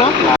な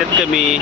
excited me.